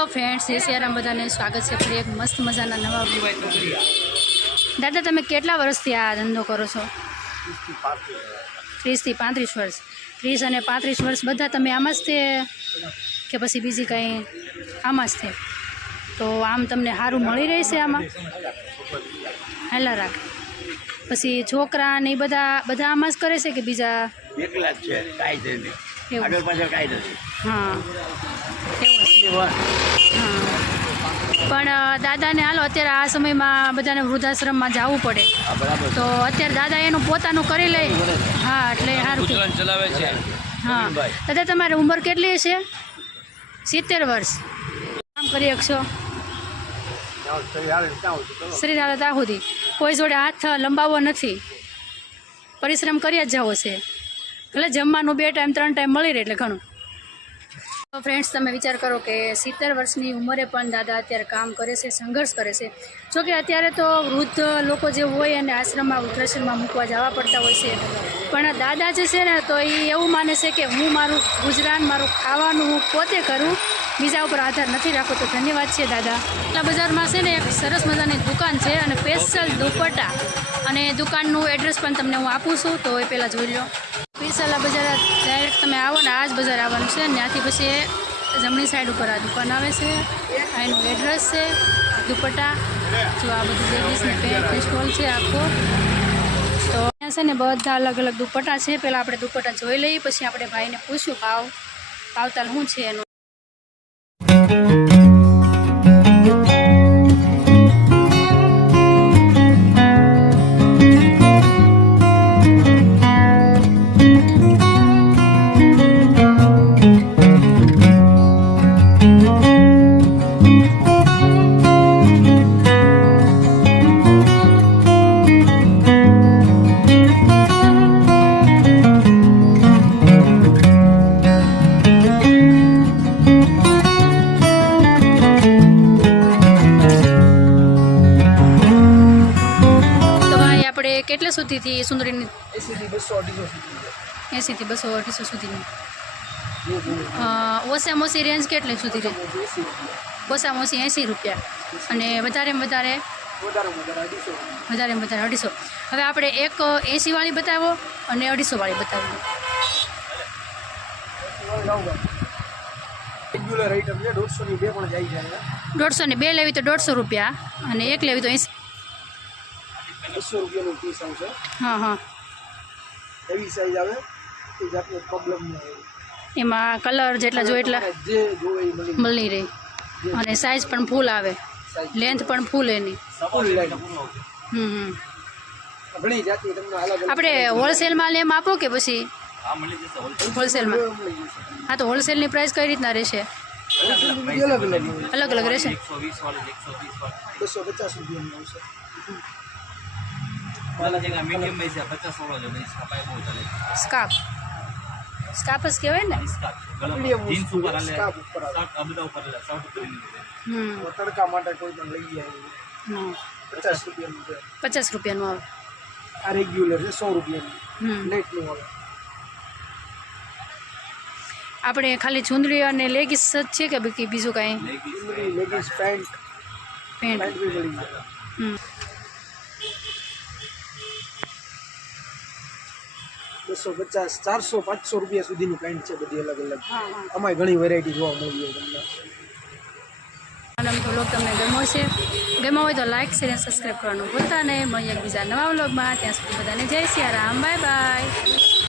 Hello friends, જય સિયારામ, બધાને સ્વાગત છે ફરી એક મસ્ત મજાના નવા બ્લોગમાં। દાદા, તમે કેટલા વર્ષથી આ ધંધો કરો છો? 30 થી 35 વર્ષ। 30 અને 35 વર્ષ બધા તમે આમાં જ તે કે પછી બીજી કંઈ આમાં જ તે? તો આમ તમને સારું મળી રહેશે આમાં? હેલા રાખ પછી છોકરા ને એ બધા આમાં જ કરે છે કે બીજા? એકલા જ છે, કાંઈ છે નહીં, આગળ પાછળ કાંઈ નથી। હા, એવું હા। પણ દાદાને હાલો અત્યારે આ સમયમાં બધાને વૃદ્ધાશ્રમમાં જવું પડે, તો અત્યારે દાદા એનું પોતાનું કરી લે। હા, એટલે સારું ચલાવે છે। હા દાદા, તમારી ઉંમર કેટલી છે? 70 વર્ષ। કામ કરી શકશો? શરીર હાલે ત્યાં સુધી કોઈ જોડે હાથ લંબાવવો નથી, પરિશ્રમ કરી જ જવો છે, ભલે જમવાનું 2 ટાઈમ 3 ટાઈમ મળી રહે એટલે ઘણું। તો ફ્રેન્ડ્સ, તમે વિચાર કરો કે 70 વર્ષની ઉંમરે પણ દાદા અત્યારે કામ કરે છે, સંઘર્ષ કરે છે। જોકે અત્યારે તો વૃદ્ધ લોકો જે હોય અને આશ્રમમાં વૃદ્ધાશ્રમમાં મૂકવા જવા પડતા હોય છે, પણ દાદા જે છે ને તો એ એવું માને છે કે હું મારું ગુજરાન, મારું ખાવાનું હું પોતે કરું, બીજા ઉપર આધાર નથી રાખો। તો ધન્યવાદ છે દાદા। એટલા બજારમાં છે ને એક સરસ મજાની દુકાન છે અને સ્પેશિયલ દુપટ્ટા, અને દુકાનનું એડ્રેસ પણ તમને હું આપું છું, તો એ પહેલાં જોઈ લો। પીરસાલા બજાર ડાયરેક્ટ તમે આવો ને આ જ બજાર આવવાનું છે, ત્યાંથી પછી જમણી સાઈડ ઉપર આ દુકાન આવે છે, આ એનું એડ્રેસ છે। દુપટ્ટા જો આ બધું લેડીઝને પેન્ટ સ્ટોલ છે આખો, તો અહીંયા છે ને બધા અલગ અલગ દુપટ્ટા છે। પહેલાં આપણે દુપટ્ટા જોઈ લઈએ, પછી આપણે ભાઈને પૂછ્યું ભાવતાલ શું છે એનું। કેટલા સુધીથી સુંદરીની? 80 થી 200 સુધીની। ઓછામાં ઓછી રેન્જ કેટલી સુધી રહે? ઓછામાં ઓછી 80 રૂપિયા, અને વધારેમાં વધારે 250। હવે આપણે એક 80 વાળી બતાવો અને 250 વાળી બતાવો। રેગ્યુલર આઈટમ છે, 150 ની બે પણ જાય છે। 150 ની બે લેવી તો 150 રૂપિયા, અને એક લેવી તો 80 રૂપિયાનું પીસ આવશે। હા હા, એવી સાઈઝ આવે એ જાતનો પ્રોબ્લેમ ન આવે, એમાં કલર જેટલા જોઈએ એટલા જે જોવે એ મળી રહે, અને સાઈઝ પણ ફૂલ આવે, લેન્થ પણ ફૂલ એની। ઘણી જાતની તમને અલગ આપણે હોલસેલમાં એમ આપો કે પછી હોલસેલમાં? હા, તો હોલસેલની પ્રાઇસ કઈ રીતના રહેશે? અલગ અલગ રહેશે। 250 રૂપિયાની આવશે। સ્કાર્ફ જ કહેવાય ને? તડકા માટે કોઈ પણ લઈ જાય 50 રૂપિયાનું છે। 50 રૂપિયાનું આવે। આ રેગ્યુલર છે 100 રૂપિયાનું નેટનું આવે। આપણે ખાલી ચુંદડી અને લેગીસ જ છે કે બીજું કાંઈ? લેગીસ, પેન્ટ બી મળી જાય। 250, 400, 500 રૂપિયા સુધીની પેન્ટ છે, બધી અલગ અલગ। આમાં ઘણી વેરાયટી જોવા મળી જાય તમને। અને વ્લોગ તમને ગમ્યો હોય તો લાઈક, શેર અને સબસ્ક્રાઈબ કરવાનું ભૂલતા નહીં। મળીએ બીજા નવા વ્લોગમાં, ત્યાં સુધી બધાને જય સિયારામ, બાય બાય।